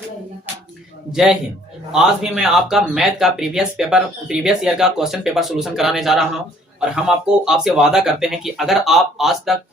जय हिंद। आज भी मैं आपका मैथ का प्रीवियस ईयर का क्वेश्चन पेपर सोल्यूशन कराने जा रहा हूं। और हम आपसे वादा करते हैं कि अगर आप आज तक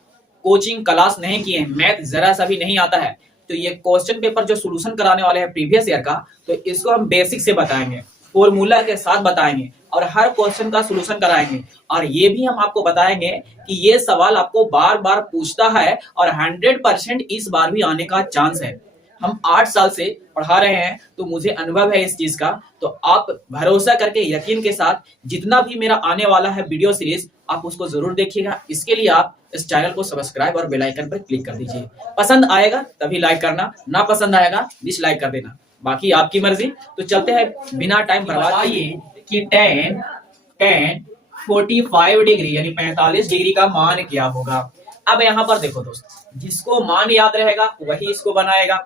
कोचिंग क्लास नहीं किए हैं, मैथ जरा सा भी नहीं आता है, तो ये क्वेश्चन पेपर जो सोल्यूशन कराने वाले हैं प्रीवियस ईयर का, तो इसको हम बेसिक से बताएंगे, फॉर्मूला के साथ बताएंगे और हर क्वेश्चन का सोल्यूशन कराएंगे। और ये भी हम आपको बताएंगे कि ये सवाल आपको बार बार पूछता है और 100% इस बार भी आने का चांस है। हम 8 साल से पढ़ा रहे हैं, तो मुझे अनुभव है इस चीज का। तो आप भरोसा करके यकीन के साथ जितना भी मेरा आने वाला है वीडियो सीरीज, आप उसको जरूर देखिएगा। इसके लिए आप इस चैनल को सब्सक्राइब और बेल आइकन पर क्लिक कर दीजिए। पसंद आएगा तभी लाइक करना, ना पसंद आएगा डिसलाइक कर देना, बाकी आपकी मर्जी। तो चलते हैं बिना टाइम बर्बाद किए कि tan 45 डिग्री यानी 45 डिग्री का मान क्या होगा। अब यहाँ पर देखो दोस्त, जिसको मान याद रहेगा वही इसको बनाएगा,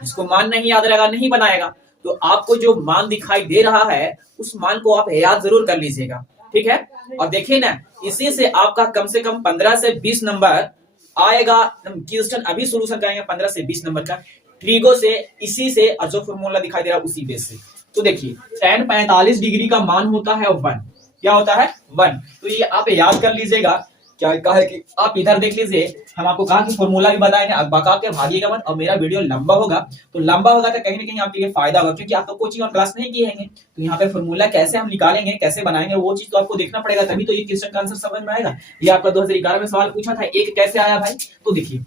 जिसको मान नहीं याद रहेगा नहीं बनाएगा। तो आपको जो मान दिखाई दे रहा है उस मान को आप याद जरूर कर लीजिएगा, ठीक है। और देखिए ना, इसी से आपका कम से कम 15 से 20 नंबर आएगा। क्वेश्चन अभी सोल्यूशन करेंगे 15 से 20 नंबर का ट्रिगो से, इसी से और जो फॉर्मूला दिखाई दे रहा है उसी बेस से। तो देखिए tan 45 डिग्री का मान होता है 1। क्या होता है? 1। तो ये आप याद कर लीजिएगा। क्या कहा है कि आप इधर देख लीजिए, हम आपको कहा कि फॉर्मूला भी बताएंगे, अब बका के भागिएगा मत। और मेरा वीडियो लंबा होगा, तो लंबा होगा तो कहीं ना कहीं आपके लिए फायदा होगा, क्योंकि आप तो कोचिंग और क्लास नहीं किए हैं। तो यहाँ पे फॉर्मूला कैसे हम निकालेंगे, कैसे बनाएंगे, वो चीज तो आपको देखना पड़ेगा, तभी तो ये क्वेश्चन का आंसर समझ में आएगा। ये आपका 2011 में सवाल पूछा था, एक कैसे आया भाई। तो देखिए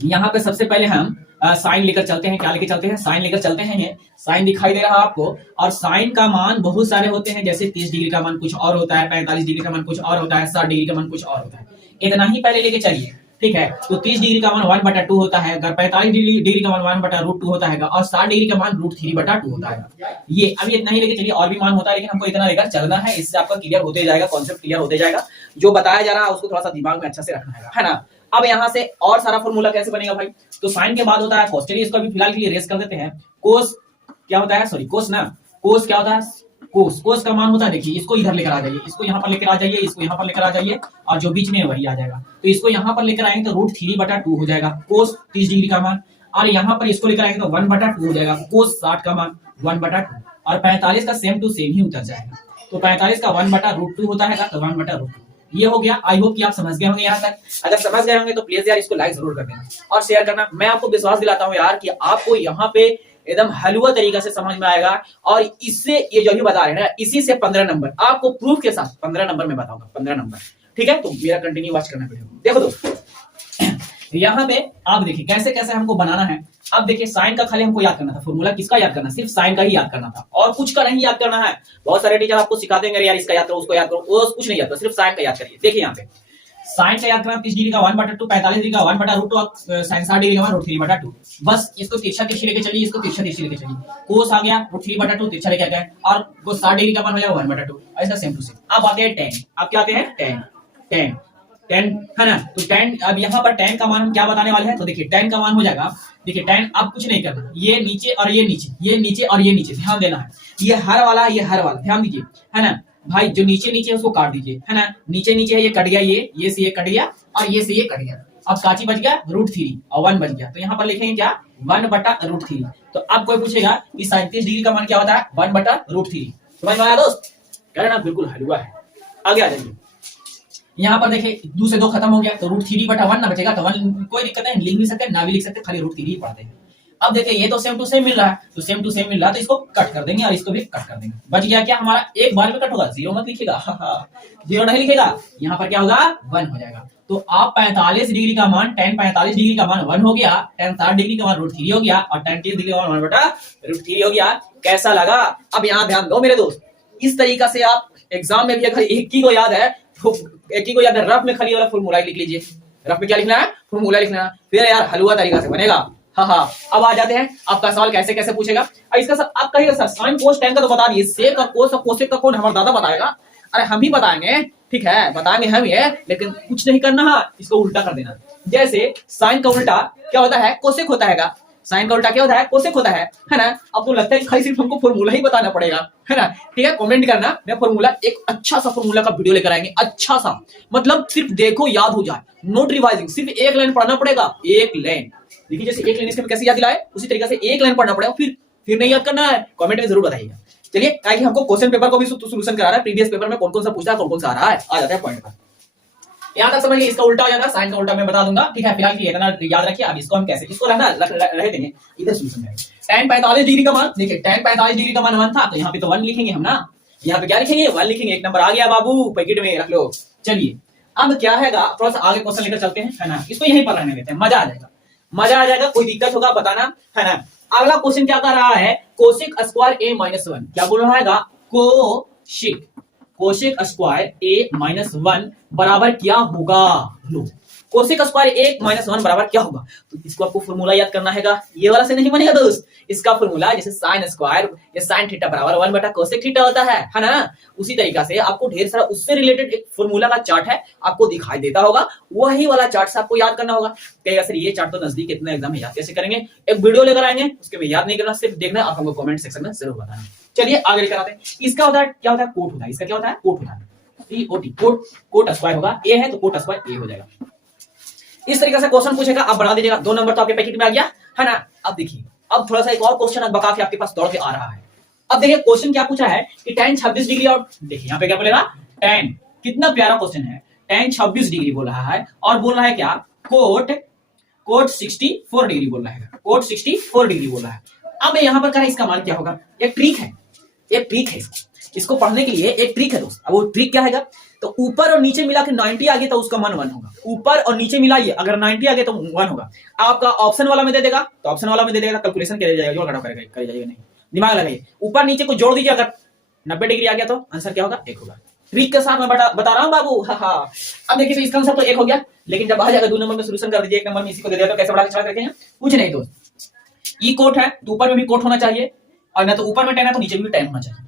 यहाँ पे सबसे पहले हम साइन लेकर चलते हैं। क्या लेकर चलते हैं? साइन लेकर चलते हैं। ये साइन दिखाई दे रहा है आपको, और साइन का मान बहुत सारे होते हैं, जैसे 30 डिग्री का मान कुछ और होता है, 45 डिग्री का मान कुछ और होता है, 60 डिग्री का मान कुछ और होता है। इतना ही पहले लेके चलिए, ठीक है। तो 30 डिग्री का मान 1/2 होता है, अगर 45 डिग्री का मान 1/√2 होता है, और 60 डिग्री का मान √3/2 होता है। ये अभी इतना ही लेके चलिए, और भी मान होता है, लेकिन हमको इतना लेकर चलना है। इससे आपका क्लियर होते जाएगा, कॉन्सेप्ट क्लियर होते जाएगा। जो बताया जा रहा है उसको थोड़ा सा दिमाग में अच्छा से रखना है ना। अब यहाँ से और सारा फॉर्मूला कैसे बनेगा भाई। तो साइन के बाद होता है कोस। चलिए इसको अभी फिलहाल के लिए रेस कर देते हैं। कोस क्या होता है? सॉरी, कोस ना, कोस क्या होता है? कोस का मान होता है, देखिए इसको इधर लेकर आ जाइए, इसको यहाँ पर लेकर आ जाइए, इसको यहाँ पर लेकर आ जाइए, और जो बीच में है वही आ जाएगा। तो इसको यहाँ पर लेकर आएंगे तो √3/2 हो जाएगा कोस 30 डिग्री का मान। और यहाँ पर इसको लेकर आएंगे तो 1/2 हो जाएगा कोस 60 का मान 1/2। और 45 का सेम टू सेम ही उतर जाएगा। तो 45 का 1/√2 होता है, तो 1/√2 ये हो गया। आई होप कि आप समझ गए होंगे यहाँ तक। अगर समझ गए होंगे तो प्लीज यार इसको लाइक जरूर कर देना और शेयर करना। मैं आपको विश्वास दिलाता हूँ यार कि आपको यहाँ पे एकदम हलवा तरीका से समझ में आएगा। और इससे ये जो भी बता रहे हैं ना, इसी से 15 नंबर आपको प्रूफ के साथ 15 नंबर में बताऊंगा, 15 नंबर, ठीक है। तो मेरा कंटिन्यू वॉच करना पड़ेगा। देखो दोस्तों, यहाँ पे आप देखिए कैसे कैसे हमको बनाना है। अब देखिए साइन का खाली हमको याद करना था, फॉर्मूला किसका याद करना, सिर्फ साइन का ही याद करना था, और कुछ का नहीं याद करना है। बहुत सारे टीचर आपको सिखा देंगे यार इसका याद करो, उसको याद करो, वो कुछ नहीं याद करो, सिर्फ साइन का याद करिए। देखिए यहाँ पे साइन का याद करना, 30 डिग्री का 1/2, 45 डिग्री का 1/√2, साइन 60 डिग्री का √3/2। बस इसको तिरछा तिरछी लेके चलिए, इसको तिरछा तिरछी लेके चलिए। कोस आ गया √3/2, तिरछा लेके गए, और वो 60 डिग्री का मान हो जाएगा 1/2। ऐसा सेम टू सेम। अब आते हैं tan। अब क्या आते हैं? tan है ना। तो tan, अब यहाँ पर tan का मान हम क्या बताने वाले हैं। तो देखिए tan का मान हो जाएगा, देखिए tan अब कुछ नहीं करना, ये नीचे और ये नीचे, ये नीचे और ये नीचे, ध्यान देना है। ये हर वाला, ये हर वाला, ध्यान दीजिए, है ना भाई। जो नीचे नीचे है उसको काट दीजिए, है ना। नीचे नीचे है, ये कट गया, ये से ये कट गया, और ये से ये कट गया। अब काची बच गया √3 और 1 बच गया। तो यहाँ पर लिखेंगे क्या? 1/√3। तो अब कोई पूछेगा कि 37 डिग्री का मान क्या होता है? 1/√3। समझ में आया दोस्त? कह रहे ना बिल्कुल हलवा है। आगे आ जाइए, यहाँ पर देखिए 2 से 2 खत्म हो गया, तो √3/1 ना बचेगा। तो 1 कोई दिक्कत नहीं, लिख भी सकते हैं, ना भी लिख सकते, खाली √3 ही पढ़ते हैं। अब देखिए ये तो सेम टू सेम मिल रहा है, तो सेम टू सेम मिल रहा है, तो इसको कट कर देंगे और इसको भी कट कर देंगे। बच गया क्या हमारा? एक बार में कट होगा, 0 मत लिखेगा, 0 नहीं लिखेगा। यहाँ पर क्या होगा? 1 हो जाएगा। तो आप 45 डिग्री का मान, tan 45 डिग्री का मान 1 हो गया, tan 60 डिग्री का मान √3 हो गया, और tan 30 डिग्री का मान 1/√3 हो गया। कैसा लगा? अब यहाँ ध्यान दो मेरे दोस्त, इस तरीका से आप एग्जाम में भी अगर एक ही को याद है, तो एक ही को याद है, रफ में खाली वाला फॉर्मूला लिख लीजिए। रफ में क्या लिखना है? फॉर्मूला लिखना है, फिर यार हलवा तरीका से बनेगा। हाँ। अब आ जाते हैं, आपका सवाल कैसे कैसे पूछेगा। इसका सर आप कहिएगा सर साइन कोस tan का तो बता दिए, सेक का कोस और कोसेक का कौन हमारा दादा बताएगा? अरे हम ही बताएंगे, ठीक है, बताएंगे हम ये, लेकिन कुछ नहीं करना है, इसको उल्टा कर देना। जैसे साइन का उल्टा क्या होता है? कोसेक होता है। साइन का उल्टा क्या होता है? कोसेक होता है ना। आपको लगता है खाली सिर्फ हमको फॉर्मूला ही बताना पड़ेगा, है ना। ठीक है, कमेंट करना, मैं फॉर्मूला, एक अच्छा सा फॉर्मूला का वीडियो लेकर आएंगे, अच्छा सा, मतलब सिर्फ देखो याद हो जाए, नोट रिवाइजिंग, सिर्फ एक लाइन पढ़ना पड़ेगा, एक लाइन, देखिए जैसे एक लाइन इसके कैसे याद दिलाए, उसी तरीके से एक लाइन पढ़ना पड़ेगा, फिर नहीं याद करना है, कमेंट में जरूर बताइएगा। चलिए ताकि हमको क्वेश्चन पेपर को भी सोल्यूशन करा रहा है, प्रीवियस पेपर में कौन कौन सा पूछता है, कौन कौन सा आ रहा है, आ जाता है पॉइंट पर। यहां तक समझिए, इसका उल्टा हो जाता है, साइन का उल्टा मैं बता दूंगा, ठीक है। फिलहाल इतना याद रखिए। अब इसको हम कैसे, इसको रहना रहे देंगे, इधर सोल्यूशन करेंगे। tan 45 डिग्री का मान, देखिए tan 45 डिग्री का मान 1 था, तो यहाँ पे तो 1 लिखेंगे हम ना, यहाँ पे क्या लिखेंगे, 1 लिखेंगे। एक नंबर आ गया बाबू, पैकेट में रख लो। चलिए अब क्या है, थोड़ा सा आगे क्वेश्चन लेकर चलते हैं, है ना। इसको यहीं पर रहने देते हैं, मजा आ जाएगा, मजा आ जाएगा। कोई दिक्कत होगा बताना, है ना। अगला क्वेश्चन क्या कर रहा है, कोसेक स्क्वायर a माइनस 1, क्या बोल रहा है, कोसेक स्क्वायर a माइनस 1 बराबर क्या होगा। लो, कोसेक स्क्वायर a माइनस 1 बराबर क्या होगा, तो इसको आपको फॉर्मूला याद करना हैगा। ये वाला से नहीं बनेगा दोस्त, इसका फॉर्मूला जैसे साइन स्क्वायर या साइन थीटा बराबर 1 बटा कोसेक थीटा होता है ना। उसी तरीका से आपको ढेर सारा उससे रिलेटेड एक फॉर्मूला का चार्ट है, आपको दिखाई देता होगा, वही वाला चार्ट से आपको याद करना होगा। कहेगा सर ये चार्ट तो नजदीक, इतना एग्जाम में याद कैसे करेंगे, एक वीडियो लेकर आएंगे, उसके में याद नहीं करना, सिर्फ देखना, आप हमको कमेंट सेक्शन में जरूर बताना। चलिए आगे लेकर आते हैं। इसका होता है क्या, होता है कोट होता है, इसका क्या होता है, कोट होता है, कोट स्क्वायर होगा, ए है तो कोट स्क्वायर ए हो जाएगा। इस तरीके से क्वेश्चन पूछेगा, आप बना दीजिएगा, 2 नंबर तो आपके पैकेट में आ गया, है ना। अब देखिए, अब थोड़ा सा एक और क्वेश्चन बका के आपके पास दौड़ के आ रहा है। अब देखिए क्वेश्चन क्या पूछा है कि tan 26 डिग्री, और देखिए यहाँ पे क्या बोलेगा, tan, कितना प्यारा क्वेश्चन है, tan 26 डिग्री बोल रहा है, और बोल रहा है क्या, कोट 64 डिग्री बोल रहा है, कोट 64 डिग्री बोल रहा है। अब यहाँ पर कहा इसका मान क्या होगा, एक ट्रिक है, एक ट्रिक है, इसको पढ़ने के लिए एक ट्रिक है दोस्त। अब वो ट्रिक क्या है, तो ऊपर और नीचे मिला के 90 आ गया तो उसका मान 1 होगा, ऊपर और नीचे मिलाइए, अगर 90 आ गया तो 1 होगा। आपका ऑप्शन वाला में दे देगा, तो ऑप्शन वाला में दे देगा, कैलकुलेशन करे जाएगा, जो घटाव करे जाएगा, नहीं दिमाग लगाइए। ऊपर नीचे को जोड़ दीजिए, अगर 90 डिग्री आ गया तो आंसर क्या होगा, 1 होगा। ट्रिक के साथ मैं बता रहा हूं बाबू, हाँ। अब देखिए, तो इसका आंसर तो 1 हो गया, लेकिन जब आ जाएगा 2 नंबर में सोल्यूशन कर दीजिए, 1 नंबर में इसी को दे दिया तो कैसे बढ़ा के चला रखेंगे, कुछ नहीं दोस्त। ई कोट है तो ऊपर में भी कोट होना चाहिए, और ना तो ऊपर में tan है तो नीचे में भी tan होना चाहिए।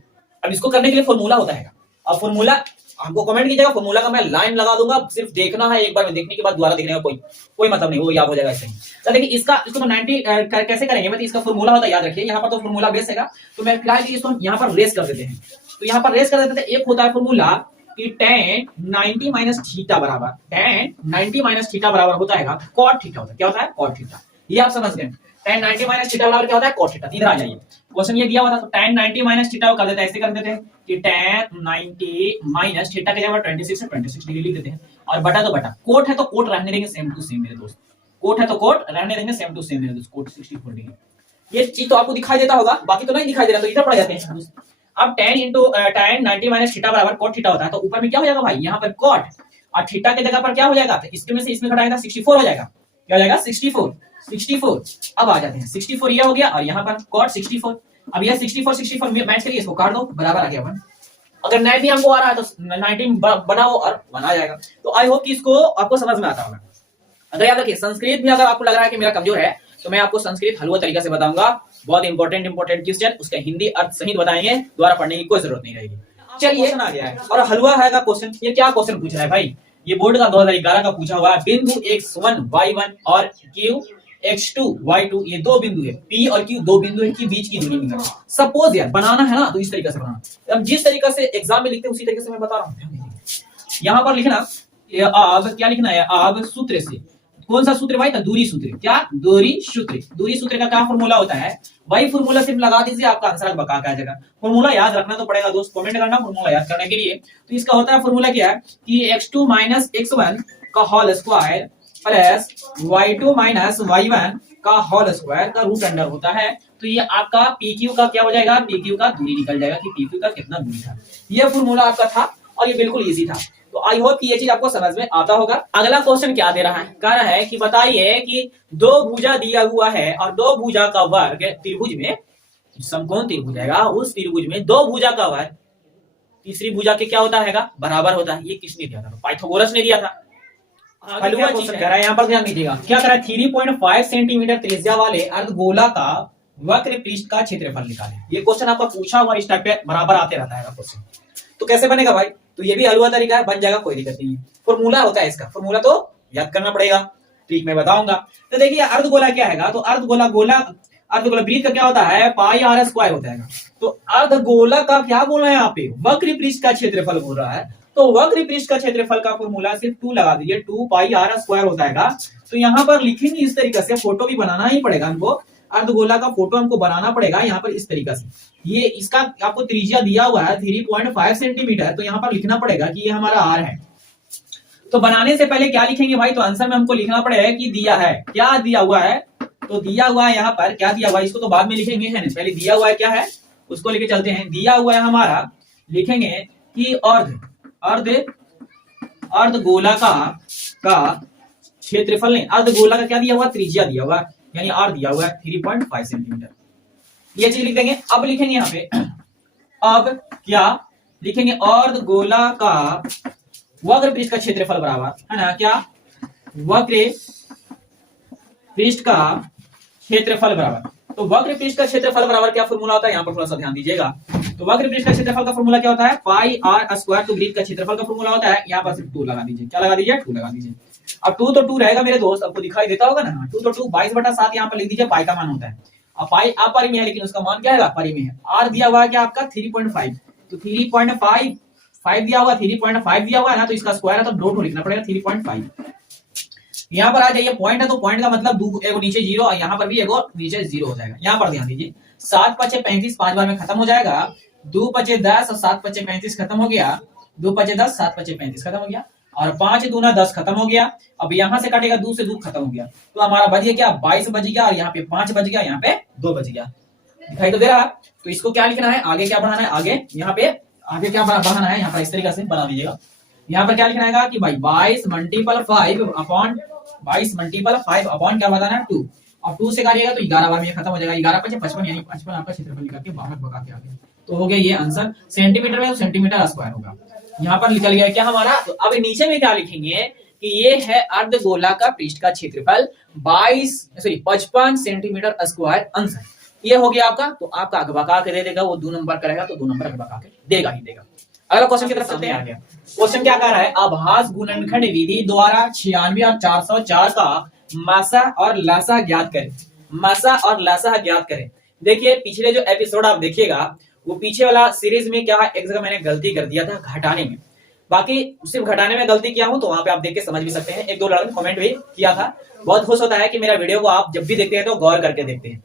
अब इसको करने के लिए फॉर्मूला होता है, और फॉर्मूला हमको कमेंट कीजिएगा, फॉर्मूला का मैं लाइन लगा दूंगा, सिर्फ देखना है, एक बार में देखने के बाद दोबारा देखने का कोई मतलब नहीं, वो याद हो जाएगा ऐसे ही। तो देखिए इसको तो 90 कैसे करेंगे, मतलब इसका फॉर्मूला होता है, याद रखिए। यहाँ पर तो फॉर्मूला बेस है, तो मैं फिलहाल इसको यहाँ पर रेस कर देते हैं। तो यहाँ पर रेस कर देते हैं, एक होता है फॉर्मूला कि tan 90 माइनस थीटा बराबर, tan 90 माइनस थीटा बराबर होता है cot थीटा होता है, क्या होता है, cot थीटा। ये आप समझ गए, tan 90 माइनस थीटा बराबर क्या होता है, cot थीटा। इधर आ जाइए, क्वेश्चन ये दिया हुआ था, तो tan 90 माइनस थीटा कर देते हैं, ऐसे कर देते हैं कि tan 90 माइनस थीटा के जगह 26 है, 26 डिग्री लिख देते हैं, और बटा तो बटा, कोट है तो कोट रहने देंगे सेम टू सेम मेरे दोस्त, कोट है तो कोट रहने देंगे सेम टू सेम मेरे दोस्त, कोट 64 डिग्री। ये चीज तो आपको दिखाई देता होगा, बाकी तो नहीं दिखाई दे रहा, तो इधर पड़ जाते हैं। अब tan 90 माइनस थीटा बराबर cot थीटा होता है, तो ऊपर में क्या हो जाएगा भाई, यहाँ पर cot, और थीटा के जगह पर क्या हो जाएगा, तो इसके में से इसमें घटाएगा 64 हो जाएगा, क्या हो जाएगा 64। अब आ जाते हैं 64, ये हो गया, और यहाँ पर cot 64। अब यह 64 मैच करिए, इसको काट दो, बराबर आ गया 1। अगर 90 हमको आ रहा है तो 90 बनाओ और बना जाएगा। तो आई होप कि इसको आपको समझ में आता होगा। अगर याद रखिए, संस्कृत भी अगर आपको लग रहा है कि मेरा कमजोर है, तो मैं आपको संस्कृत हलवा तरीका से बताऊंगा, बहुत इंपॉर्टेंट क्वेश्चन, उसका हिंदी अर्थ सहित बताएंगे, दोबारा पढ़ने की कोई जरूरत नहीं रहेगी। चलिए आ गया है, और हलवा है का क्वेश्चन। ये क्या क्वेश्चन पूछ रहा है भाई, ये बोर्ड का 2011 का पूछा हुआ है। बिंदु x1 y1 और q x2 y2, ये 2 बिंदु है, p और q 2 बिंदु है, के बीच की दूरी निकालना। सपोज यार बनाना है ना, तो इस तरीके से बनाना। अब जिस तरीके से एग्जाम में लिखते हैं उसी तरीके से मैं बता रहा हूँ। यहाँ पर लिखना, अब क्या लिखना है, अब सूत्र से, कौन सा सूत्र भाई, तो दूरी सूत्र। क्या, दूरी सूत्र। दूरी सूत्र का क्या फॉर्मूला होता है, वही फॉर्मूला सिर्फ लगा दीजिए, आपका आंसर बका के आ जाएगा। फॉर्मूला याद रखना तो पड़ेगा दोस्त, कमेंट करना फॉर्मूला याद करने के लिए। तो इसका होता है फॉर्मूला क्या है कि x2 माइनस x1 का whole square plus y2 minus y1 का होल स्क्वायर का रूट अंडर होता है। तो ये आपका PQ का क्या हो जाएगा, PQ का दूरी निकल जाएगा कि PQ का कितना दूरी था। ये फॉर्मूला आपका था, और ये बिल्कुल इजी था। तो आई होप कि ये चीज आपको समझ में आता होगा। अगला क्वेश्चन क्या दे रहा है, कह रहा है कि बताइए कि 2 भुजा दिया हुआ है, और 2 भुजा का वर्ग त्रिभुज में, समकोण त्रिभुज है, उस त्रिभुज में 2 भुजा का वर्ग तीसरी भुजा के क्या होता है, बराबर होता है। ये किसने दिया था, पाइथागोरस ने दिया था। हलवा क्वेश्चन कह रहा है, यहाँ पर ध्यान दीजिएगा, क्या कह रहा है, 3.5 सेंटीमीटर त्रिज्या वाले अर्धगोला का वक्र पृष्ठ का क्षेत्रफल निकालें। ये क्वेश्चन आपका पूछा हुआ इस टाइप पे बराबर आते रहता है क्वेश्चन। तो कैसे बनेगा भाई, तो ये भी हलवा तरीका है, बन जाएगा, कोई दिक्कत नहीं है। फॉर्मूला होता है इसका, फॉर्मूला तो याद करना पड़ेगा, ठीक मैं बताऊंगा। तो देखिए अर्धगोला क्या है, तो अर्धगोला वृत्त का क्या होता है, पाई r² होता है। तो अर्धगोला का क्या बोल रहा है यहाँ पे, वक्र पृष्ठ का क्षेत्रफल बोल रहा है। तो वक्र पृष्ठ का क्षेत्रफल का फॉर्मूला सिर्फ 2 लगा दीजिए, 2 पाई r स्क्वायर होता है। तो यहाँ पर लिखेंगे इस तरीके से, फोटो भी बनाना ही पड़ेगा हमको, अर्धगोला का फोटो हमको बनाना पड़ेगा यहाँ पर इस तरीके से। ये इसका आपको त्रिज्या दिया हुआ है 3.5 सेंटीमीटर, तो यहाँ पर लिखना पड़ेगा कि ये हमारा r है। तो बनाने से पहले क्या लिखेंगे भाई, तो आंसर में हमको लिखना पड़ेगा कि दिया है, क्या दिया हुआ है, तो दिया हुआ है यहाँ पर क्या दिया हुआ है, इसको तो बाद में लिखेंगे, है ना, पहले दिया हुआ है क्या है उसको लेके चलते हैं। दिया हुआ है हमारा, लिखेंगे कि अर्धगोला का क्षेत्रफल नहीं, अर्धगोला का क्या दिया हुआ, त्रिज्या दिया हुआ, यानी r दिया हुआ है 3.5 सेंटीमीटर, ये चीज लिख देंगे। अब लिखेंगे यहाँ पे, अब क्या लिखेंगे, अर्धगोला का वक्र पृष्ठ का क्षेत्रफल बराबर, है ना, क्या, वक्र पृष्ठ का क्षेत्रफल बराबर। तो वक्र पृष्ठ का क्षेत्रफल बराबर क्या फॉर्मूला होता है, यहाँ पर थोड़ा सा ध्यान दीजिएगा। तो वक्र पृष्ठ का क्षेत्रफल का फॉर्मूला क्या होता है, पाई r स्क्वायर, तो वृत्त का क्षेत्रफल का फॉर्मूला होता है, यहाँ पर सिर्फ 2 लगा दीजिए, क्या लगा दीजिए, 2 लगा दीजिए। अब 2 तो 2 रहेगा मेरे दोस्त, आपको दिखाई देता होगा ना, 2 तो 2, 22/7 यहाँ पर लिख दीजिए, पाई का मान होता है। अब पाई अपरिमेय है, लेकिन उसका मान क्या है, परिमेय है। r दिया हुआ है क्या आपका 3.5, तो 3.5 दिया हुआ, 3.5 दिया हुआ है ना, तो इसका स्क्वायर है, तो दो लिखना पड़ेगा 3.5। यहाँ पर आ जाइए, पॉइंट है तो पॉइंट का मतलब एगो नीचे 0 और यहाँ पर भी एगो नीचे 0 हो जाएगा। यहाँ पर ध्यान दीजिए, 7 × 5 = 35, 5 बार में खत्म हो जाएगा, 2 × 5 = 10 और 7 × 5 = 35 खत्म हो गया, 2 × 5 = 10, 7 × 5 = 35 खत्म हो गया, और 5 दूना 10 खत्म हो गया। अब यहाँ से काटेगा 2 से 2 खत्म हो गया, तो हमारा बच गया क्या, 22 बच गया, और यहाँ पे 5 बच गया, यहाँ पे 2 बच गया, दिखाई तो दे रहा है। तो इसको क्या लिखना है, आगे क्या बढ़ाना है, आगे यहाँ पे आगे क्या बढ़ाना है, यहाँ पर इस तरीके से बना दीजिएगा। यहाँ पर क्या लिखना है कि भाई 22 × 5 अपॉन क्या बताना है, 2। अब 2 से काटिएगा तो 11 बार में खत्म हो जाएगा, 11 × 5 = 55, यानी 55 आपका क्षेत्रफल निकल के बाहर भगा के आ गया। तो हो गया ये आंसर, सेंटीमीटर में तो सेंटीमीटर स्क्वायर होगा, यहाँ पर निकल गया क्या हमारा। तो अब नीचे में क्या लिखेंगे कि ये है अर्धगोला का पृष्ठ का क्षेत्रफल 55 सेंटीमीटर स्क्वायर आंसर, ये हो गया आपका। तो आपका अगबका के दे देगा, वो 2 नंबर करेगा तो 2 नंबर अगबका के देगा ही देगा। अगला क्वेश्चन की तरफ चलते हैं। क्वेश्चन क्या कह रहा है, आभास गुणनखंड विधि द्वारा 96 और 404 का मासा और लासा ज्ञात करें, मासा और लासा ज्ञात करें। देखिए पिछले जो एपिसोड आप देखिएगा, वो पीछे वाला सीरीज में क्या है, एक जगह मैंने गलती कर दिया था घटाने में, बाकी सिर्फ घटाने में गलती किया हूं, तो वहां पे आप देख के समझ भी सकते हैं। 1-2 लड़के कमेंट भी किया था, बहुत खुश होता है कि मेरा वीडियो को आप जब भी देखते हैं तो गौर करके देखते हैं।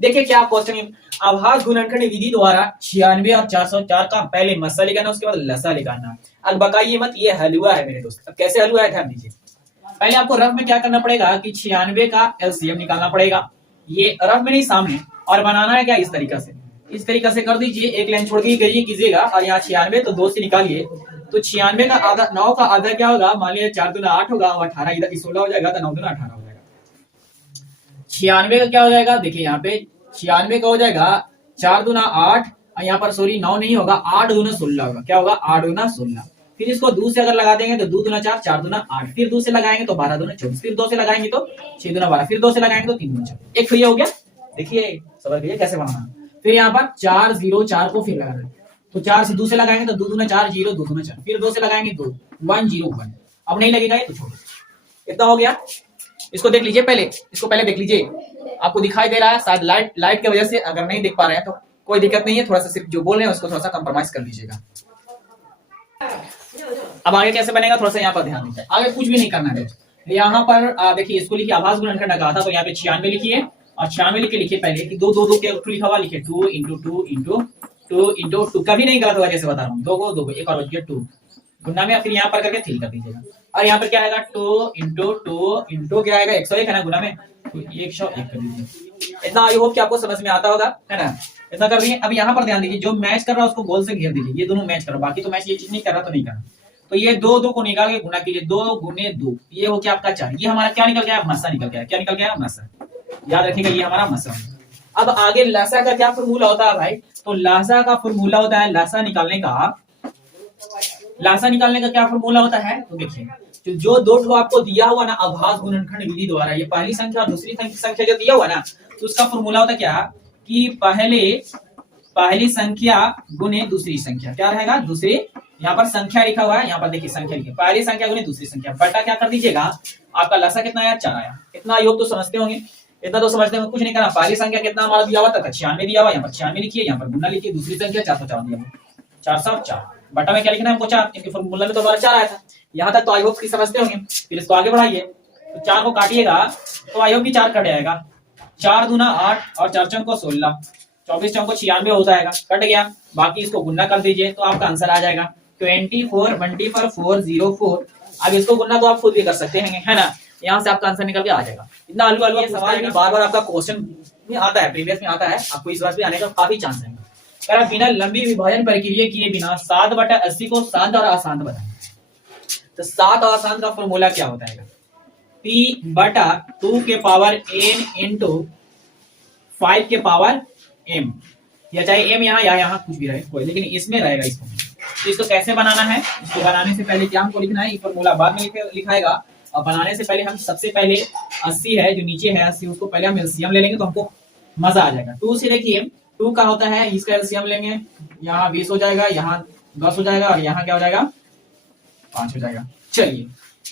देखिए क्या क्वेश्चन, आभास गुणनखंड विधि द्वारा 96 और 404 का पहले मसा लिखाना, उसके बाद लसा लिखाना। अब बताइए मत, ये हलवा है मेरे दोस्त। अब कैसे हलवा है ध्यान दीजिए, पहले आपको रफ में क्या करना पड़ेगा कि 96 का एलसीएम निकालना पड़ेगा, ये रफ में नहीं सामने, और बनाना है क्या इस तरीके से, इस तरीके से कर दीजिए, एक लाइन छोड़ के कीजिएगा, और यहाँ 96 तो 2 से निकालिए, तो 96 का आधा, 9 का आधा क्या होगा, मान लीजिए 4 दूना 8 होगा, और 18 इधर 16 हो जाएगा, तो 9 दूना 18 हो जाएगा। 96 का क्या हो जाएगा, देखिए यहाँ पे 96 का हो जाएगा 4 दूना 8, यहाँ पर सॉरी 9 नहीं होगा, 8 दूना 16 होगा, क्या होगा 8 दूना 16। फिर इसको 2 से अगर लगा देंगे तो 2 दूना 4, 4 दूना 8, फिर 2 से लगाएंगे तो 12 दूना 24, फिर 2 से लगाएंगे तो 6 दूना 12, फिर 2 से लगाएंगे तो 3 दूना 4, एक तो ये हो गया। देखिए समझ गए कैसे बनाना। फिर यहाँ पर 4 0 4 को फिर लगा देंगे, तो 4 से 2 से लगाएंगे तो 2 दूना 4 0, 2 दूना 4, फिर 2 से लगाएंगे 2 1 0 1। अब नहीं लगेगा ये तो छोड़ो, इतना हो गया। इसको देख लीजिए, पहले इसको पहले देख लीजिए, आपको दिखाई दे रहा है शायद, लाइट की वजह से अगर नहीं देख पा रहे हैं तो कोई दिक्कत नहीं है, थोड़ा सा सिर्फ जो बोल रहे हैं उसको थोड़ा सा कंप्रोमाइज कर लीजिएगा। अब आगे कैसे बनेगा, थोड़ा सा यहाँ पर ध्यान दीजिए, आगे कुछ भी नहीं करना है। यहाँ पर देखिए इसको लिखिए, आभास गुणनखंड कहा था, तो यहाँ पे 96 लिखिए, और 96 लिख के लिखिए पहले कि 2 2 2 के लिखा हुआ, लिखिए 2 × 2 × 2 × 2, कभी नहीं गलत होगा, जैसे बता रहा हूँ, 2 को 2 एक और 2 गुना में, फिर यहाँ पर करके 3 कर दीजिएगा, और यहाँ पर क्या आएगा 2 × 2 × क्या आएगा 101 है ना, गुना में तो 101 कर दीजिए। इतना आई होप कि आपको समझ में आता होगा, है ना, इतना कर दिए। अब यहाँ पर ध्यान दीजिए, जो मैच कर रहा है उसको गोल से घेर दीजिए, ये दोनों मैच कर रहा, बाकी तो मैच ये चीज नहीं कर रहा तो नहीं कर रहा। तो ये 2 2 को निकाल के गुना कीजिए, 2 × 2, ये हो गया आपका 4, ये हमारा क्या निकल गया, मसा निकल गया, क्या निकल गया, मसा, याद रखिएगा ये हमारा मसा। अब आगे लसा का क्या फॉर्मूला होता है भाई, तो लासा का फॉर्मूला होता है, लासा निकालने का क्या फॉर्मूला होता है, तो देखिए जो 2 ठो आपको दिया हुआ ना आभास गुणनखंड विधि द्वारा, ये पहली संख्या और दूसरी संख्या जो दिया हुआ ना, तो उसका फॉर्मूला होता है क्या कि पहली संख्या गुने दूसरी संख्या, क्या रहेगा, दूसरी, यहाँ पर संख्या लिखा हुआ है, यहाँ पर देखिए संख्या लिखी, पहली संख्या गुने दूसरी संख्या, बटा क्या कर दीजिएगा, आपका लसा कितना आया, 4 आया। इतना योग तो समझते होंगे, इतना तो समझते होंगे, कुछ नहीं करना। पहली संख्या कितना हमारा दिया हुआ था, 96 दिया हुआ, यहाँ पर 96 लिखिए, यहाँ पर गुना लिखिए, दूसरी संख्या 404 दिया हुआ, 404, बटा में क्या लिखना है हमको 4, क्योंकि फॉर्मूला में तो हमारा 4 आया था। यहाँ तक तो आई होप की समझते होंगे। फिर इसको आगे बढ़ाइए, तो 4 को काटिएगा तो आई होप की 4 कट जाएगा। 4 दूना 8 और 4 चौको 16, 24 चौको 96 हो जाएगा, कट गया। बाकी इसको गुना कर दीजिए तो आपका आंसर आ जाएगा 24 20 404। अब इसको गुना तो आप खुद भी कर सकते हैं, है ना। यहाँ से आपका आंसर निकल के आ जाएगा। इतना आलू आलू सवाल में बार बार आपका क्वेश्चन में आता है, प्रीवियस में आता है, आपको इस बार भी आने का काफी चांस है। अगर बिना लंबी विभाजन प्रक्रिया किए बिना 7/80 को शांत और अशांत बताएं, तो 7 और अशांत का फॉर्मूला क्या होता है? p/2 के पावर n इंटू 5 के पावर m, या चाहे m यहाँ या यहाँ कुछ भी रहे कोई, लेकिन इसमें रहेगा इसको। तो इसको कैसे बनाना है? इसको बनाने से पहले क्या हमको लिखना है? ये फॉर्मूला बाद में लिखाएगा, और बनाने से पहले हम सबसे पहले 80 है जो नीचे है 80, उसको पहले हम एलसीएम ले लेंगे तो हमको मजा आ जाएगा। 2 से देखिए 2 का होता है, इसका एलसीएम लेंगे, यहाँ 20 हो जाएगा, यहाँ 10 हो जाएगा, और यहाँ क्या हो जाएगा? 5 हो जाएगा। चलिए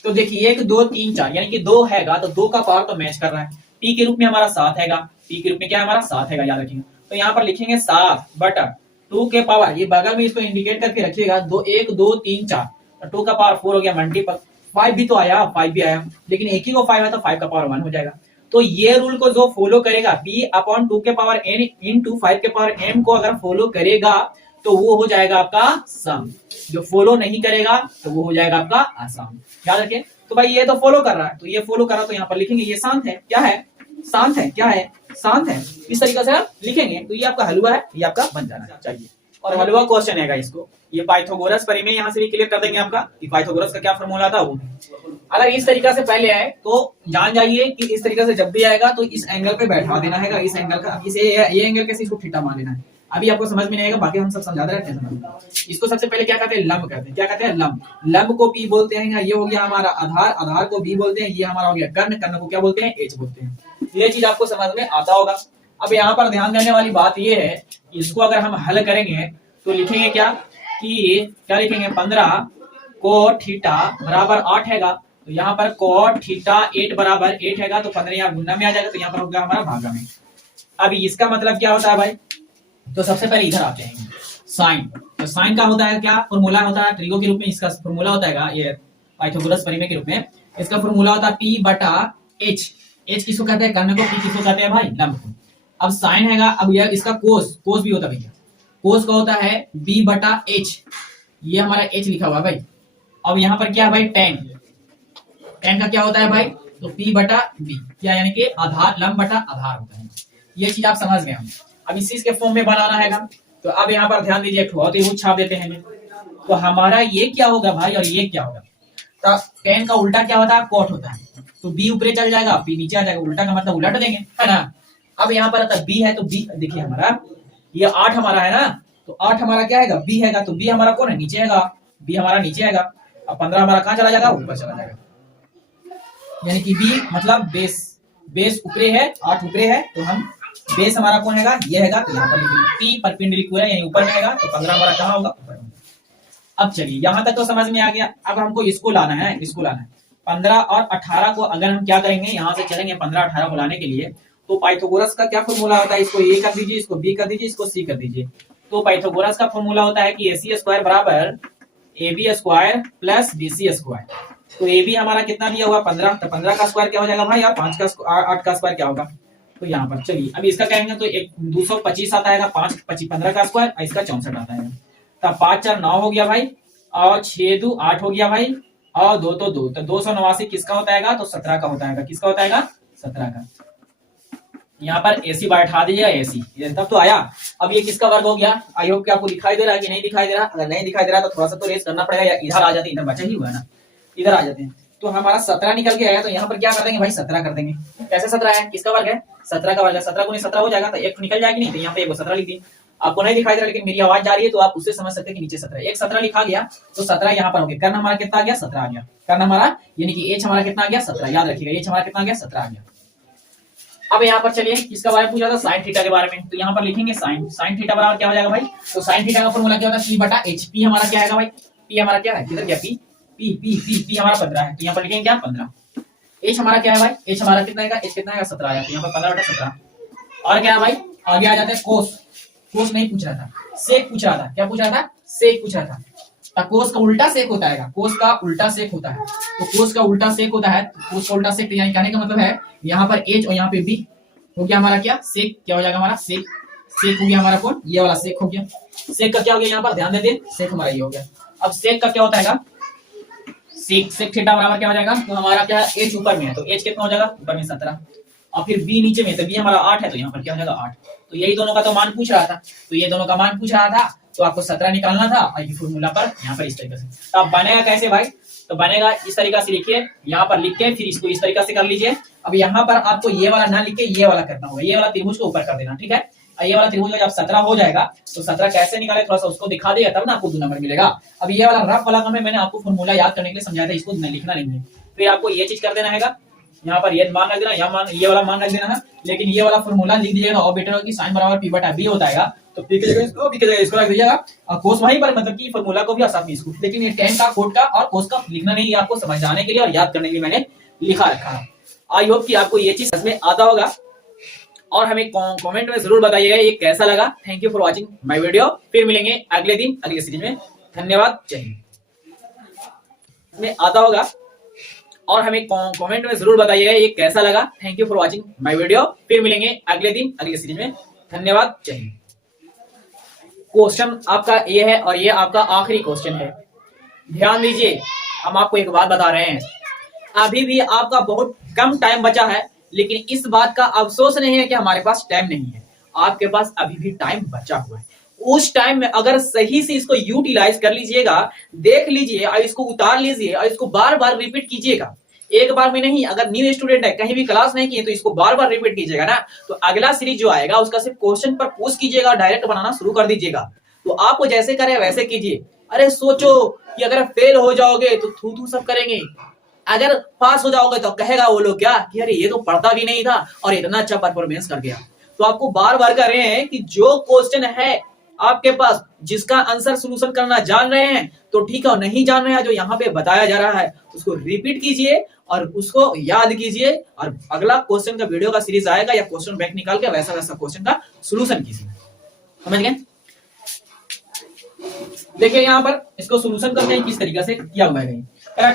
तो देखिए 1 2 3 4 यानी कि 2 हैगा, तो 2 का पावर तो मैच कर रहा है। p के रूप में हमारा 7 हैगा, p के रूप में क्या है हमारा 7 हैगा, याद रखिएगा। तो यहाँ पर लिखेंगे 7/2 के पावर, ये बगल में इसको इंडिकेट करके रखिएगा, 1 2 3 4, 2 का पावर 4 हो गया, मल्टीपल 5 भी तो आया, 5 भी आया, लेकिन एक ही को 5 है तो 5 का पावर 1 हो जाएगा। तो ये रूल को जो फॉलो करेगा, p/2 के पावर n इंटू 5 के पावर m को अगर फॉलो करेगा तो वो हो जाएगा आपका सम। जो फॉलो नहीं करेगा तो वो हो जाएगा आपका असम, याद रखें। तो भाई ये तो फॉलो कर रहा है, तो ये फॉलो कर रहा है, तो यहाँ पर लिखेंगे ये शांत है। क्या है? शांत है। क्या है? शांत है। इस तरीके से आप लिखेंगे तो ये आपका हलवा है, ये आपका बन जाना चाहिए। और हलवा क्वेश्चन है इसको, ये पाइथागोरस परिमेय यहाँ से भी क्लियर कर देंगे आपका कि पाइथागोरस का क्या फॉर्मूला था वो। अगर इस तरीके से पहले आए तो जान जाइए कि इस तरीके से जब भी आएगा तो इस एंगल पे बैठा देना है, इस एंगल का, इसे ये एंगल कैसे, इसको थीटा मान लेना है। अभी आपको समझ में नहीं आएगा, बाकी हम सब समझाते रहते हैं। इसको सबसे पहले क्या कहते हैं? लंब कहते हैं। क्या कहते हैं? लंब। लंब को पी बोलते हैं, ये हो गया हमारा आधार, आधार को बी बोलते हैं, ये हमारा हो गया कर्ण, कर्ण को क्या बोलते हैं? एच बोलते हैं। ये चीज आपको समझ में आता होगा। अब यहाँ पर ध्यान देने वाली बात ये है, इसको अगर हम हल करेंगे तो लिखेंगे क्या कि क्या लिखेंगे? 15 कोट थीटा बराबर 8 हैगा, तो यहाँ पर कोट थीटा 8 बराबर 8 हैगा, तो 15 यहाँ गुना में आ जाएगा, तो यहाँ पर होगा हमारा भागा में। अब इसका मतलब क्या होता है भाई? तो सबसे पहले इधर आते हैं साइन। तो साइन का होता है क्या? फॉर्मूला होता है ट्रिगो के रूप में, इसका फॉर्मूला होता है ये पाइथागोरस परिमेय के रूप में, इसका फॉर्मूला होता है p/h। h किसको कहते हैं? कर्ण को। p किसको कहते हैं भाई? लंब को। अब साइन हैगा, अब यह इसका कोस, कोस भी होता है भैया, कोस का होता है b/h, ये हमारा h लिखा हुआ है भाई। अब यहाँ पर क्या है भाई? टेन। टेन का क्या होता है भाई? तो p/b, क्या यानी कि आधार, लंब बटा आधार होता है। ये चीज आप समझ गए हम। अब इसी के फॉर्म में बनाना है, तो अब यहाँ पर ध्यान दीजिए, तो छाप देते हैं। तो हमारा ये क्या होगा भाई और ये क्या होगा? तो टेन का उल्टा क्या होता है? कोट होता है। तो b ऊपर चल जाएगा, p नीचे आ जाएगा, उल्टा का मतलब उलट देंगे, है ना। अब यहाँ पर आता b है, तो b देखिए हमारा ये 8 हमारा है ना, तो 8 हमारा क्या है? b है, तो b हमारा कौन है? नीचे है, b हमारा नीचे है। अब 15 हमारा कहाँ चला जाएगा? ऊपर चला जाएगा, यानी कि b मतलब बेस, बेस ऊपरे है, 8 ऊपरे है, तो हम बेस हमारा कौन हैगा? ये हैगा, तो यहाँ पर p परपेंडिकुलर यानी ऊपर में हैगा, तो 15 हमारा कहाँ होगा? ऊपर में। अब चलिए यहाँ तक तो समझ में आ गया। अब हमको इसको लाना है, इसको लाना है 15 और 18 को। अगर हम क्या करेंगे, यहाँ से चलेंगे 15 18 को लाने के लिए, तो पाइथागोरस का क्या फॉर्मूला होता है? इसको a कर दीजिए, इसको b कर दीजिए, इसको c कर दीजिए। तो पाइथागोरस का फॉर्मूला होता है कि ac² बराबर ab² प्लस bc²। तो ab हमारा कितना दिया हुआ? 15, तो 15 का स्क्वायर क्या हो जाएगा भाई? 5 का 8 का स्क्वायर क्या होगा? तो यहाँ पर चलिए अब इसका कहेंगे तो 225 आता है, 5 25 15 का स्क्वायर, इसका 64 आता है। तब 5 4 9 हो गया भाई, और 6 2 8 हो गया भाई, और 2 तो 2, तो 289 किसका होता है? तो 17 का होता है। किसका होता है? 17 का। यहाँ पर AC बैठा दीजिए, AC तब तो आया। अब ये किसका वर्ग हो गया? आई होप कि आपको दिखाई दे रहा है कि नहीं दिखाई दे रहा। अगर नहीं दिखाई दे रहा तो थोड़ा सा तो रेस करना पड़ेगा, या इधर आ जाते, इधर बचा ही हुआ है ना, इधर आ जाते हैं। तो हमारा 17 निकल के आया, तो यहाँ पर क्या कर देंगे भाई? 17 कर देंगे। कैसे 17 है? किसका वर्ग है? 17 का वर्ग है। 17 गुने 17 हो जाएगा, तो एक निकल जाएगी नहीं, तो यहाँ पे 17 लिख दी। आपको नहीं दिखाई दे रहा, लेकिन मेरी आवाज जा रही है तो आप उससे समझ सकते हैं कि नीचे 17, एक 17 लिखा गया, तो 17 यहाँ पर हो गया। कर्ण हमारा कितना आ गया? 17 आ गया। कर्ण हमारा यानी कि एच हमारा कितना आ गया? 17। याद रखिएगा, एच हमारा कितना आ गया? 17 आ गया। अब यहाँ पर चलिए किसका बारे में पूछा था? साइन थीटा के बारे में। तो यहाँ पर लिखेंगे साइन, साइन थीटा बराबर क्या हो जाएगा भाई? तो साइन थीटा का फॉर्मूला क्या होता है? p/h। p हमारा क्या है भाई? p हमारा क्या है? किधर गया p? p हमारा 15 है, तो यहाँ पर लिखेंगे क्या? 15। h हमारा क्या है भाई? h हमारा कितना है? h कितना है? 17 आया, तो यहाँ पर 15/17। और क्या है भाई? आगे आ जाते हैं कोस। कोस नहीं पूछ रहा था, सेक पूछ रहा था। क्या पूछ रहा था? सेक पूछ रहा था। कोस का उल्टा सेक होता है, कोस का उल्टा सेक होता है, तो कोस का उल्टा सेक होता है, तो कोस का उल्टा सेक यानी कहने का मतलब है यहाँ पर एच और यहाँ पे बी हो गया हमारा क्या सेक, क्या हो जाएगा हमारा सेक, सेक हो गया हमारा कौन, ये वाला सेक हो गया। सेक का क्या हो गया यहाँ पर ध्यान देते, सेक हमारा ये हो गया। अब सेक का क्या होता है, सेक सेक थीटा बराबर क्या हो जाएगा, तो हमारा क्या है एच ऊपर में है तो एच कितना हो जाएगा ऊपर में 17 और फिर बी नीचे में, तो बी हमारा 8 है तो यहाँ पर क्या हो जाएगा 8। तो यही दोनों का तो मान पूछ रहा था, तो ये दोनों का मान पूछ रहा था तो आपको 17 निकालना था और ये फॉर्मूला पर यहाँ पर इस तरीके से। तो अब बनेगा कैसे भाई, तो बनेगा इस तरीके से, लिखिए यहाँ पर लिख के फिर इसको इस तरीके से कर लीजिए। अब यहाँ पर आपको ये वाला ना लिख के ये वाला करना होगा, ये वाला त्रिभुज को ऊपर कर देना, ठीक है। ये वाला त्रिभुज जब 17 हो जाएगा तो 17 कैसे निकाले थोड़ा सा उसको दिखा दिया तब ना आपको 2 नंबर मिलेगा। अब ये वाला रफ वाला काम है, मैंने आपको फॉर्मूला याद करने के लिए समझाया था, इसको लिखना नहीं है। फिर आपको ये चीज कर देना है, यहाँ पर ये मान रख देना, यहाँ मान ये वाला मान रख देना है, लेकिन ये वाला फॉर्मूला लिख दीजिएगा और बेटर होगी साइन बराबर पी बटा बी होता है, तो पी की जगह इसको, बी की जगह इसको रख दीजिएगा और कोस वहीं पर, मतलब कि फॉर्मूला को भी और साथ में इसको, लेकिन ये tan का कोट का और कोस का लिखना नहीं है, आपको समझाने के लिए और याद करने के लिए मैंने लिखा रखा है। आई होप कि आपको ये चीज समझ में आता होगा और हमें कमेंट में जरूर बताइएगा ये कैसा लगा। Thank you for watching my video, फिर मिलेंगे अगले दिन अगले सीरीज में। धन्यवाद, जय हिंद। में आता होगा और हमें कमेंट में जरूर बताइएगा ये कैसा लगा। Thank you for watching my video, फिर मिलेंगे अगले दिन अगले सीरीज में। धन्यवाद, जय हिंद। क्वेश्चन आपका ये है और ये आपका आखिरी क्वेश्चन है, ध्यान दीजिए। हम आपको एक बात बता रहे हैं, अभी भी आपका बहुत कम टाइम बचा है, लेकिन इस बात का अफसोस नहीं है कि हमारे पास टाइम नहीं है, आपके पास अभी भी टाइम बचा हुआ है। उस टाइम में अगर सही से इसको यूटिलाइज कर लीजिएगा, देख लीजिए और इसको उतार लीजिए और इसको बार बार रिपीट कीजिएगा, एक बार में नहीं। अगर न्यू स्टूडेंट है, कहीं भी क्लास नहीं किए, तो इसको बार बार रिपीट कीजिएगा ना, तो अगला सीरीज जो आएगा उसका सिर्फ क्वेश्चन पर पूछ कीजिएगा, डायरेक्ट बनाना शुरू कर दीजिएगा। तो आपको जैसे करे वैसे कीजिए। अरे सोचो कि अगर फेल हो जाओगे तो थू थू सब करेंगे, अगर पास हो जाओगे तो कहेगा वो लोग क्या कि अरे ये तो पढ़ता भी नहीं था और इतना अच्छा परफॉर्मेंस कर गया। तो आपको बार बार कर रहे हैं कि जो क्वेश्चन है आपके पास, जिसका आंसर सोल्यूशन करना जान रहे हैं तो ठीक है, और नहीं जान रहे हैं जो यहाँ पे बताया जा रहा है उसको रिपीट कीजिए और उसको याद कीजिए, और अगला क्वेश्चन का वीडियो का सीरीज आएगा या क्वेश्चन बैंक निकाल के वैसा वैसा क्वेश्चन का सोल्यूशन कीजिए। समझ गए? देखिए यहाँ पर इसको सोल्यूशन करते हैं किस तरीके से किया हुआ है।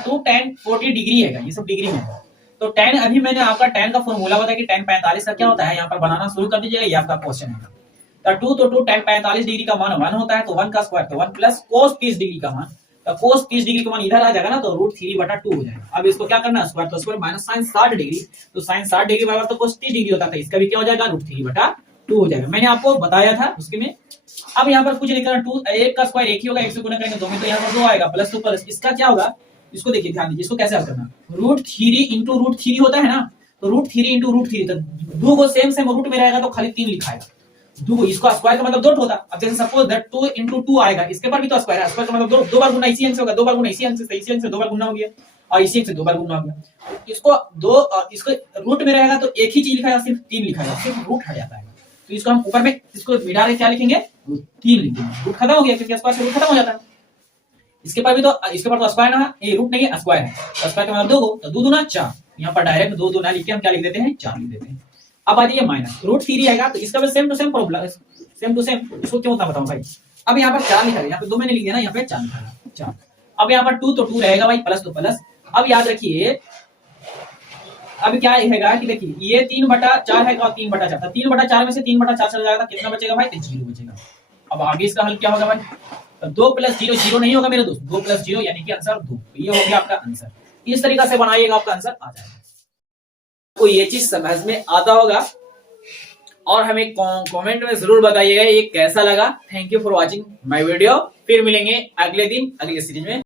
2 tan 40 डिग्री है, ये सब डिग्री में है। तो tan, अभी मैंने आपका tan का फॉर्मूला बताया कि tan 45 का क्या होता है, यहाँ पर बनाना शुरू कर दीजिएगा, ये आपका क्वेश्चन है। तो 2 tan 45 डिग्री का मान 1 होता है, तो 1 का स्क्वायर तो 1 प्लस cos 30 डिग्री का मान, तो cos 30 डिग्री का मान इधर आ जाएगा ना, तो √3/2 हो जाएगा। अब इसको क्या करना है, स्क्वायर तो स्क्वायर माइनस sin 60 डिग्री, तो sin 60 डिग्री बराबर तो cos 30 डिग्री होता था, इसका भी क्या हो जाएगा √3/2 हो जाएगा। मैंने आपको बताया था उसके में। अब यहाँ पर कुछ नहीं करना, 2 1 का स्क्वायर 1 ही होगा, 1 से गुणा करेंगे 2 में, तो यहाँ पर 2 आएगा, प्लस 2 प्लस इसका क्या होगा, इसको देखिए ध्यान दीजिए, इसको कैसे हल करना। √3 इंटू √3 होता है ना, तो √3 इंटू √3, तो 2 को सेम रूट में रहेगा तो खाली 3 लिखाएगा, 2 को इसको स्क्वायर का मतलब 2 होता। अब जैसे सपोज दैट 2 इंटू 2 आएगा, इसके पर भी तो स्क्वायर है, स्क्वायर का मतलब 2 बार गुना इसी अंक से होगा, 2 बार गुना इसी अंक से, इसी अंक से 2 बार गुना हो गया और इसी अंक से 2 बार गुना हो गया। इसको 2 इसको रूट में रहेगा तो एक ही चीज लिखाएगा, सिर्फ 3 लिखाएगा, सिर्फ रूट हट जाता है। तो इसको हम ऊपर में इसको मिटा के क्या लिखेंगे, 3 लिखेंगे, रूट खत्म हो गया क्योंकि स्क्वायर से रूट खत्म हो जाता है। इसके पर भी तो, इसके पर तो स्क्वायर ना, ये रूट नहीं है स्क्वायर है, तो स्क्वायर का मतलब 2, तो 2 दूना 4, यहाँ पर डायरेक्ट 2 दूना लिख के हम क्या लिख देते हैं, 4 लिख देते हैं। अब आ जाइए माइनस √3 आएगा, तो इसका भी same to same problem, same to same, इसको क्यों होता बताऊं भाई। अब यहाँ पर 4 लिखा है, यहाँ पे 2 मैंने लिख दिया ना, यहाँ पे 4 लिखा है 4। अब यहाँ पर 2 तो 2 रहेगा भाई, प्लस तो प्लस। अब याद रखिए अब क्या रहेगा कि देखिए ये 3/4 है और 3/4 था, 3/4 में से 3/4 चला जाएगा, कितना बचेगा भाई, 0 बचेगा। अब आगे इसका हल क्या होगा भाई, तो 2 + 0 0 नहीं होगा मेरे दोस्त, 2 + 0 यानी कि आंसर 2, ये हो गया आपका आंसर। इस तरीके से बनाइएगा, आपका आंसर आ जाएगा। आपको ये चीज समझ में आता होगा और हमें कमेंट में जरूर बताइएगा ये कैसा लगा। Thank you for watching my video, फिर मिलेंगे अगले दिन अगले सीरीज में।